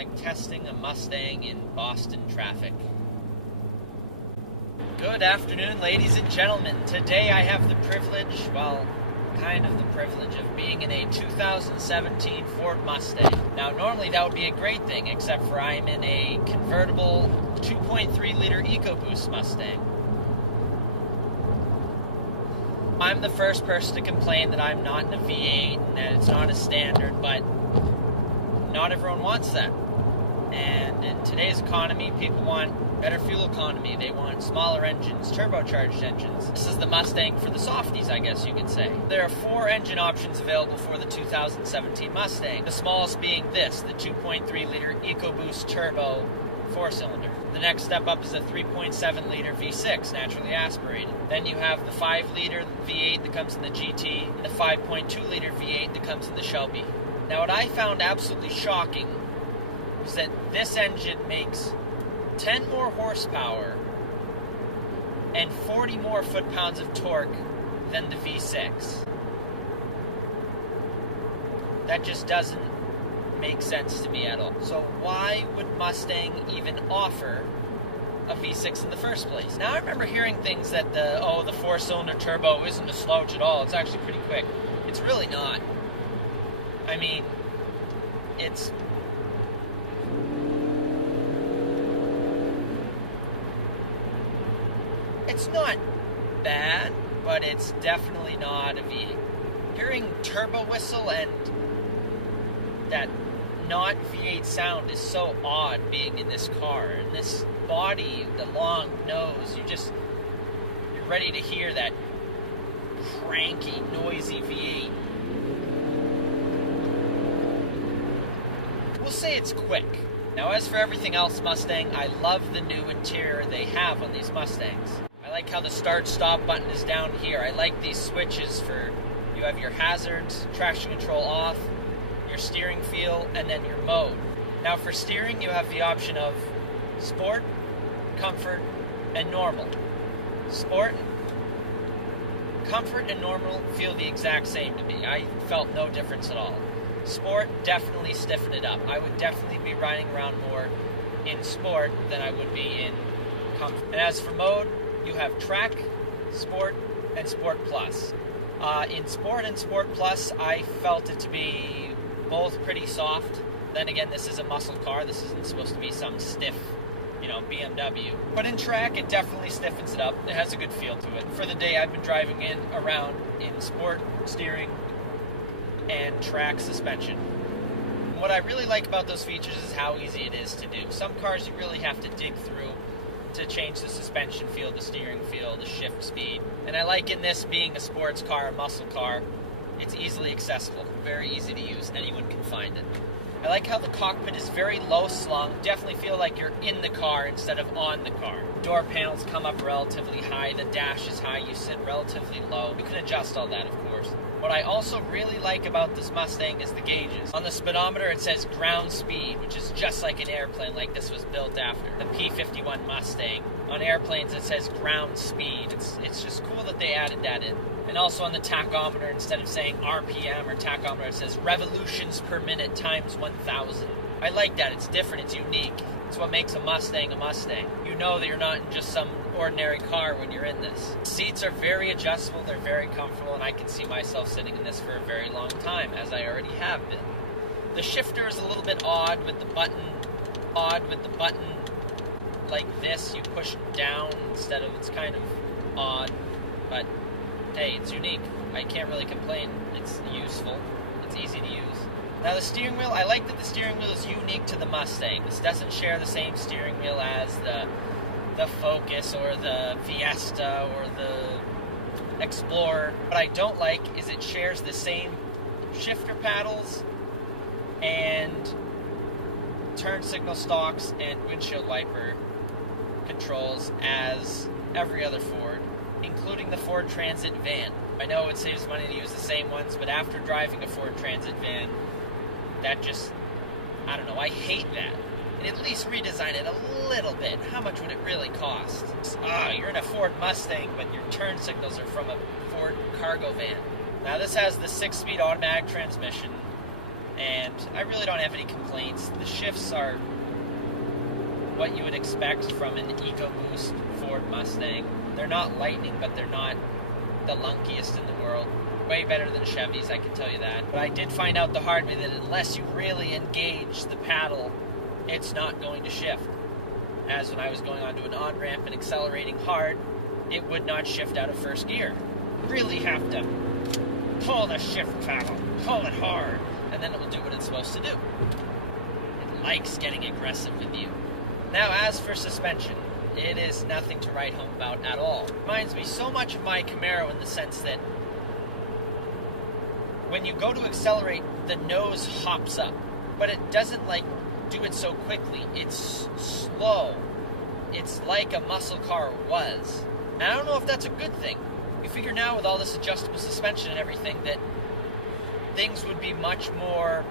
like testing a Mustang in Boston traffic. Good afternoon, ladies and gentlemen. Today I have the privilege, well, kind of the privilege of being in a 2017 Ford Mustang. Now, normally that would be a great thing, except for I'm in a convertible 2.3-liter Ecoboost Mustang. I'm the first person to complain that I'm not in a V8 and that it's not a standard, but not everyone wants that. And in today's economy, people want better fuel economy. They want smaller engines, turbocharged engines. This is the Mustang for the softies, I guess you could say. There are 4 engine options available for the 2017 Mustang. The smallest being this, the 2.3-liter Ecoboost Turbo 4-cylinder. The next step up is a 3.7-liter V6, naturally aspirated. Then you have the 5-liter V8 that comes in the GT, and the 5.2-liter V8 that comes in the Shelby. Now, what I found absolutely shocking was that this engine makes 10 more horsepower and 40 more foot-pounds of torque than the V6. That just doesn't make sense to me at all. So why would Mustang even offer a V6 in the first place? Now, I remember hearing things that the 4-cylinder turbo isn't a slouch at all. It's actually pretty quick. It's really not. I mean, it's not bad, but it's definitely not a V8. Hearing turbo whistle and that not V8 sound is so odd being in this car. And this body, the long nose, you're ready to hear that cranky, noisy V8. We'll say it's quick. Now, as for everything else Mustang, I love the new interior they have on these Mustangs. I like how the start-stop button is down here. I like these switches for, you have your hazards, traction control off, your steering feel, and then your mode. Now for steering, you have the option of Sport, Comfort, and Normal. Sport, Comfort, and Normal feel the exact same to me. I felt no difference at all. Sport definitely stiffened it up. I would definitely be riding around more in Sport than I would be in Comfort. And as for mode, you have Track, Sport, and Sport Plus. In Sport and Sport Plus, I felt it to be both pretty soft. Then again, this is a muscle car. This isn't supposed to be some stiff, BMW. But in Track, it definitely stiffens it up. It has a good feel to it. For the day, I've been driving around in Sport steering and Track suspension. What I really like about those features is how easy it is to do. Some cars you really have to dig through to change the suspension feel, the steering feel, the shift speed. And I like in this being a sports car, a muscle car, it's easily accessible, very easy to use, anyone can find it. I like how the cockpit is very low slung, definitely feel like you're in the car instead of on the car. Door panels come up relatively high, the dash is high, you sit relatively low. You can adjust all that, of course. What I also really like about this Mustang is the gauges. On the speedometer it says ground speed, which is just like an airplane, like this was built after the P-51 Mustang. On airplanes it says ground speed. It's just cool that they added that in. And also on the tachometer, instead of saying RPM or tachometer, it says revolutions per minute times 1,000. I like that, it's different, it's unique. It's what makes a Mustang a Mustang. You know that you're not in just some ordinary car when you're in this. Seats are very adjustable, they're very comfortable, and I can see myself sitting in this for a very long time, as I already have been. The shifter is a little bit odd with the button like this. You push it down instead of, it's kind of odd, but hey, it's unique. I can't really complain. It's useful. It's easy to use. Now the steering wheel, I like that the steering wheel is unique to the Mustang. This doesn't share the same steering wheel as the Focus or the Fiesta or the Explorer. What I don't like is it shares the same shifter paddles and turn signal stalks and windshield wiper controls as every other Ford, including the Ford Transit van. I know it saves money to use the same ones, but after driving a Ford Transit van, that just, I don't know, I hate that. And at least redesign it a little bit. How much would it really cost? You're in a Ford Mustang, but your turn signals are from a Ford cargo van. Now this has the 6-speed automatic transmission, and I really don't have any complaints. The shifts are what you would expect from an Ecoboost Ford Mustang. They're not lightning, but they're not the lunkiest in the world. Way better than Chevys, I can tell you that. But I did find out the hard way that unless you really engage the paddle, it's not going to shift. As when I was going onto an on-ramp and accelerating hard, it would not shift out of first gear. Really have to pull the shift paddle, pull it hard, and then it will do what it's supposed to do. It likes getting aggressive with you. Now, as for suspension, it is nothing to write home about at all. It reminds me so much of my Camaro in the sense that when you go to accelerate, the nose hops up, but it doesn't like do it so quickly. It's slow. It's like a muscle car was. And I don't know if that's a good thing. You figure now with all this adjustable suspension and everything that things would be much more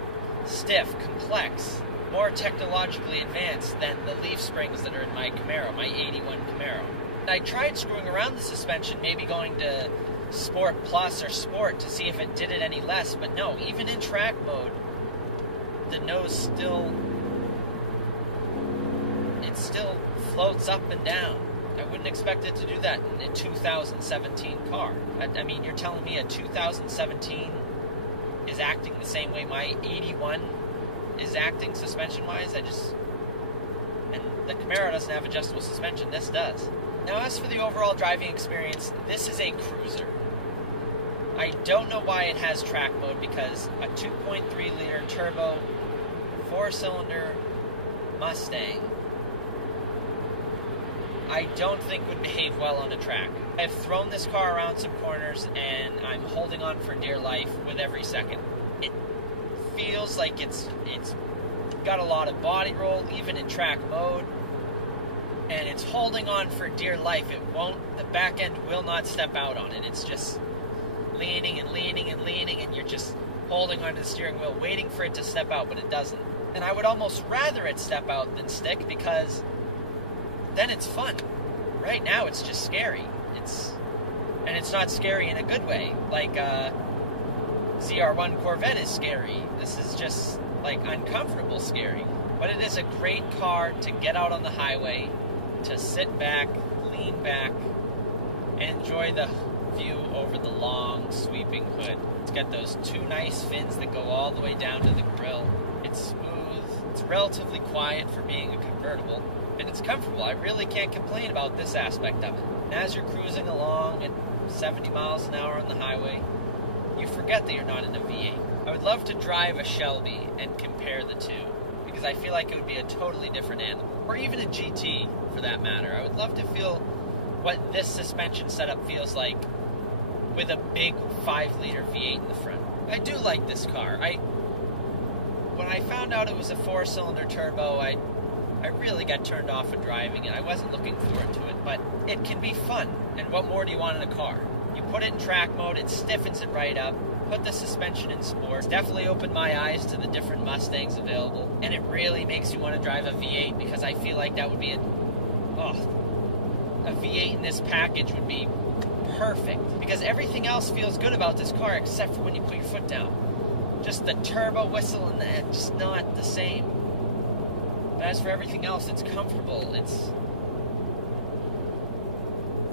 stiff, complex, more technologically advanced than the leaf springs that are in my Camaro, my 81 Camaro. I tried screwing around the suspension, maybe going to Sport Plus or Sport to see if it did it any less, but no, even in track mode, the nose still floats up and down. I wouldn't expect it to do that in a 2017 car. I mean, you're telling me a 2017 is acting the same way my 81 is acting suspension-wise? And the Camaro doesn't have adjustable suspension, this does. Now, as for the overall driving experience, this is a cruiser. I don't know why it has track mode, because a 2.3-liter turbo, 4-cylinder Mustang, I don't think would behave well on a track. I've thrown this car around some corners, and I'm holding on for dear life with every second. It feels like it's got a lot of body roll, even in track mode, and it's holding on for dear life. The back end will not step out on it. It's just leaning and leaning and leaning, and you're just holding onto the steering wheel, waiting for it to step out, but it doesn't. And I would almost rather it step out than stick, because then it's fun. Right now, it's just scary. And it's not scary in a good way. Like ZR1 Corvette is scary. This is just like uncomfortable scary. But it is a great car to get out on the highway, to sit back, lean back, and enjoy the view over the long, sweeping hood. It's got those two nice fins that go all the way down to the grill. It's smooth. It's relatively quiet for being a convertible. And it's comfortable. I really can't complain about this aspect of it. And as you're cruising along at 70 miles an hour on the highway, you forget that you're not in a V8. I would love to drive a Shelby and compare the two, because I feel like it would be a totally different animal. Or even a GT, for that matter. I would love to feel what this suspension setup feels like with a big 5-liter V8 in the front. I do like this car. When I found out it was a 4-cylinder turbo, I really got turned off of driving it. I wasn't looking forward to it, but it can be fun. And what more do you want in a car? You put it in track mode, it stiffens it right up. Put the suspension in sport. It's definitely opened my eyes to the different Mustangs available, and it really makes me want to drive a V8, because I feel like that would be a V8 in this package would be perfect, because everything else feels good about this car except for when you put your foot down. Just the turbo whistle and that, just not the same. But as for everything else, it's comfortable.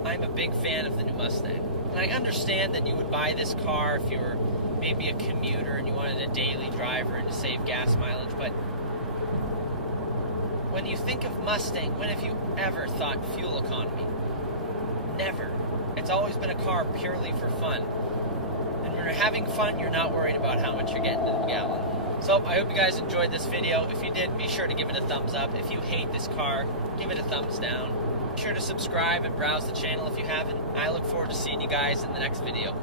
I'm a big fan of the new Mustang. And I understand that you would buy this car if you were maybe a commuter and you wanted a daily driver and to save gas mileage, but when you think of Mustang, when have you ever thought fuel economy? Never. It's always been a car purely for fun. And when you're having fun, you're not worried about how much you're getting to the gallon. So I hope you guys enjoyed this video. If you did, be sure to give it a thumbs up. If you hate this car, give it a thumbs down. Be sure to subscribe and browse the channel if you haven't. I look forward to seeing you guys in the next video.